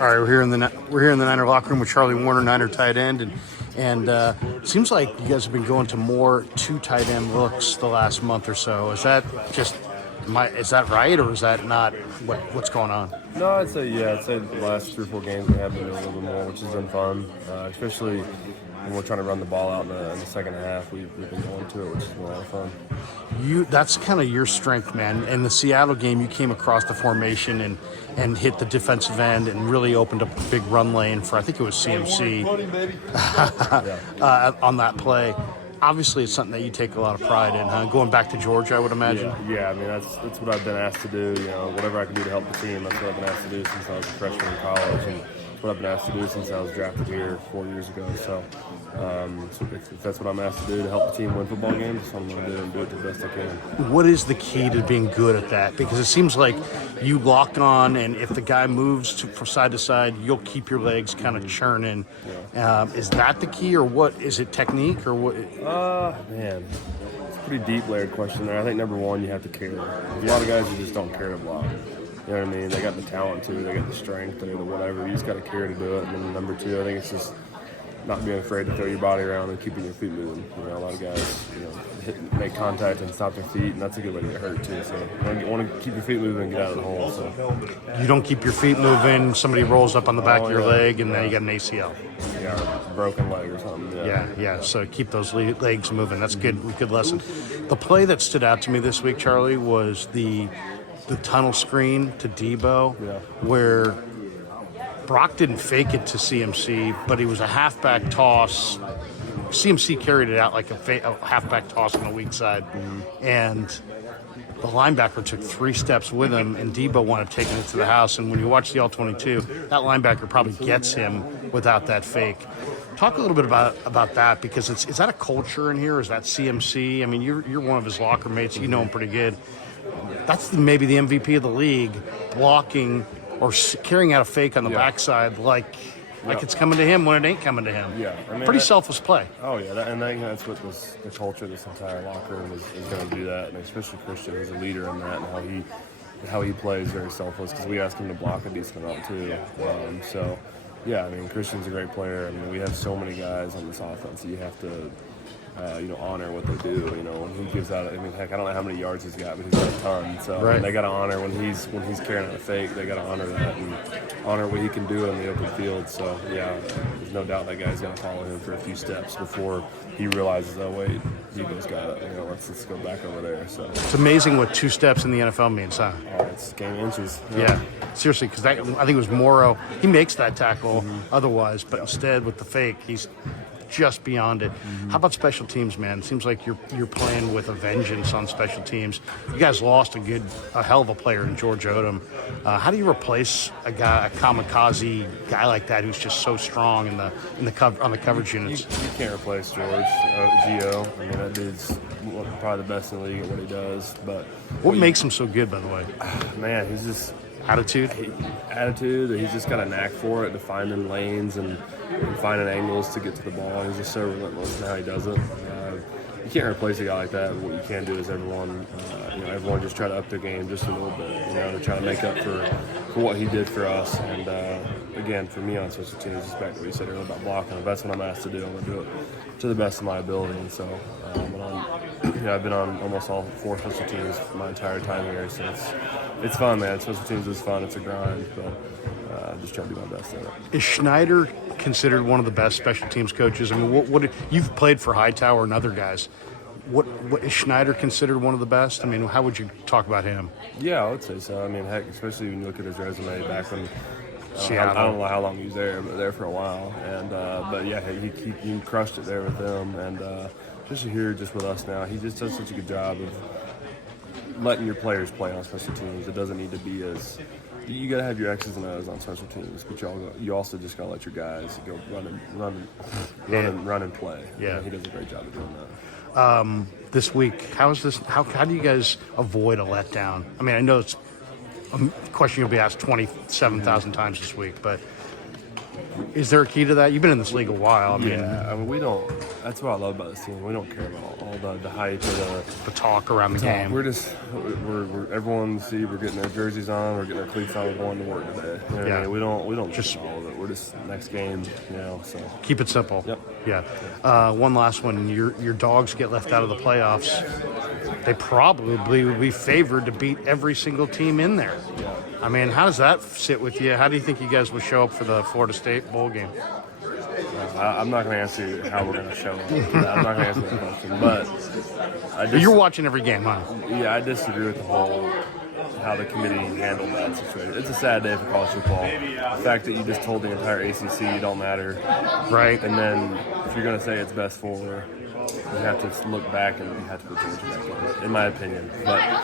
All right, we're here in the Niner locker room with Charlie Woerner, Niner tight end, and it seems like you guys have been going to more two tight end looks the last month or so. Is that right, or is that not what's going on? No, I'd say the last 3 or 4 games we have been doing a little bit more, which has been fun, especially when we're trying to run the ball out in the second half. We've been going to it, which has been a lot of fun. That's kind of your strength, man. In the Seattle game, you came across the formation and hit the defensive end and really opened up a big run lane for, I think it was CMC on that play. Obviously, it's something that you take a lot of pride in, huh? Going back to Georgia, I would imagine. Yeah. I mean, that's what I've been asked to do. Whatever I can do to help the team, that's what I've been asked to do since I was a freshman in college, and it's what I've been asked to do since I was drafted here 4 years ago. So, if that's what I'm asked to do to help the team win football games, that's what I'm going to do and do it the best I can. What is the key to being good at that? Because it seems like you lock on, and if the guy moves from side to side, you'll keep your legs kind of churning. Yeah. Is that the key, or what? Is it technique, or what? Man, it's a pretty deep layered question there. I think number one, you have to care. There's a lot of guys who just don't care to block. You know what I mean? They got the talent to, they got the strength to, whatever. You just got to care to do it. And then number two, I think it's just not being afraid to throw your body around and keeping your feet moving. A lot of guys, make contact and stop their feet, and that's a good way to get hurt too. So you want to keep your feet moving and get out of the hole. So you don't keep your feet moving. Somebody rolls up on the back of your leg, and then you got an ACL. Yeah, or a broken leg or something. Yeah. So keep those legs moving. That's good lesson. The play that stood out to me this week, Charlie, was the tunnel screen to Debo, where Brock didn't fake it to CMC, but he was a halfback toss. CMC carried it out like a halfback toss on the weak side, and the linebacker took 3 steps with him, and Debo wound up taking it to the house. And when you watch the All-22, that linebacker probably gets him without that fake. Talk a little bit about that, because is that a culture in here? Is that CMC? I mean, you're one of his locker mates. You know him pretty good. That's maybe the MVP of the league, blocking or carrying out a fake on the backside like it's coming to him when it ain't coming to him. Yeah, I mean, pretty selfless play. Oh yeah, I think that's what the culture of this entire locker room is going to do that, and especially Christian is a leader in that, and how he plays very selfless, because we ask him to block a decent amount too. So yeah, I mean, Christian's a great player. I mean, we have so many guys on this offense that you have to honor what they do. When he gives out, I mean, heck, I don't know how many yards he's got, but he's got a ton. So they got to honor when he's carrying out a fake. They got to honor that and honor what he can do in the open field. So yeah, there's no doubt that guy's gonna follow him for a few steps before he realizes, oh wait, Debo's got it. Let's go back over there. So it's amazing what 2 steps in the NFL means, huh? It's game inches. Yeah, seriously, because I think it was Morrow. He makes that tackle otherwise, but instead with the fake, he's just beyond it. How about special teams, man? It seems like you're playing with a vengeance on special teams. You guys lost a hell of a player in George Odom. How do you replace a kamikaze guy like that who's just so strong on the coverage units? You can't replace George Gio. I mean, that dude's probably the best in the league at what he does. But what makes him so good, by the way? Man, he's just attitude. He's just got a knack for it, to finding lanes and finding angles to get to the ball. He's just so relentless in how he does it. You can't replace a guy like that. What you can do is everyone just try to up their game just a little bit, to try to make up for what he did for us. And again, for me on special teams, just back to what you said earlier about blocking. If that's what I'm asked to do, I'm going to do it to the best of my ability. And so, I've been on almost all 4 special teams my entire time here, so it's fun, man. Special teams is fun. It's a grind, but just trying to do my best at it. Is Schneider considered one of the best special teams coaches? I mean, what you've played for Hightower and other guys. What is Schneider considered one of the best? I mean, how would you talk about him? Yeah, I would say so. I mean, heck, especially when you look at his resume back when Seattle. I don't know how long he was there, but there for a while. And but yeah, he crushed it there with them, and especially here just with us now, he just does such a good job of letting your players play on special teams. It doesn't need to be as you got to have your X's and O's on special teams, but you also just got to let your guys go run and play. Yeah, he does a great job of doing that. This week, how do you guys avoid a letdown? I mean, I know it's a question you'll be asked 27,000 times this week, but Is there a key to that? You've been in this league a while. I mean, Yeah, I mean, we don't. That's what I love about this team. We don't care about all the hype or the talk around the game. We're just we're everyone see we're getting our jerseys on, we're getting our cleats on, we're going to work today. You know what I mean? We don't just all of it. We're just next game, So Keep it simple. Yep. Yeah. One last one. Your dogs get left out of the playoffs. They probably would be favored to beat every single team in there. Yeah. I mean, how does that sit with you? How do you think you guys will show up for the Florida State bowl game? I'm not going to answer you how we're going to show up. I'm not going to answer that question, but You're watching every game, huh? Yeah, I disagree with the whole how the committee handled that situation. It's a sad day for college football. The fact that you just told the entire ACC you don't matter, Right. and then if you're going to say it's best for, you have to look back and you have to put Georgia back in my opinion. But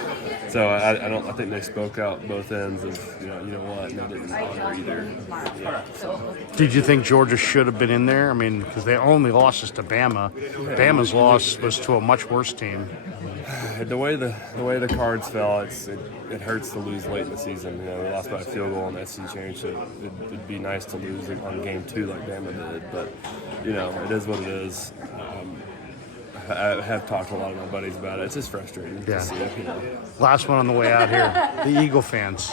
so I think they spoke out both ends of you know what, and they didn't honor either. Yeah, so. Did you think Georgia should have been in there? I mean, because they only lost us to Bama. Bama's loss was to a much worse team. The way the cards fell, it hurts to lose late in the season. You know, we lost by a field goal in the SEC championship. It'd be nice to lose on game 2 like Bama did, but you know, it is what it is. I have talked to a lot of my buddies about it. It's just frustrating to see it. You know. Last one on the way out here. The Eagle fans.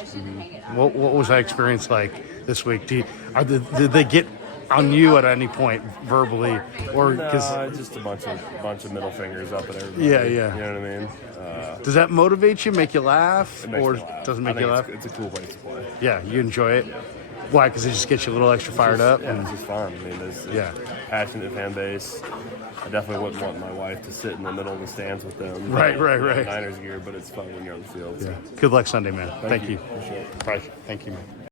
What was that experience like this week? Did they get on you at any point verbally, or because just a bunch of middle fingers up at everybody? Yeah. You know what I mean? Does that motivate you, make you laugh, or me laugh. doesn't make you laugh? It's a cool place to play. Yeah, you enjoy it. Why? Because it just gets you a little extra fired up. Yeah, it's just fun. I mean, there's a passionate fan base. I definitely wouldn't want my wife to sit in the middle of the stands with them. Right. Niners gear, but it's fun when you're on the field. So. Good luck Sunday, man. Thank you. Appreciate it. Bye. Thank you, man.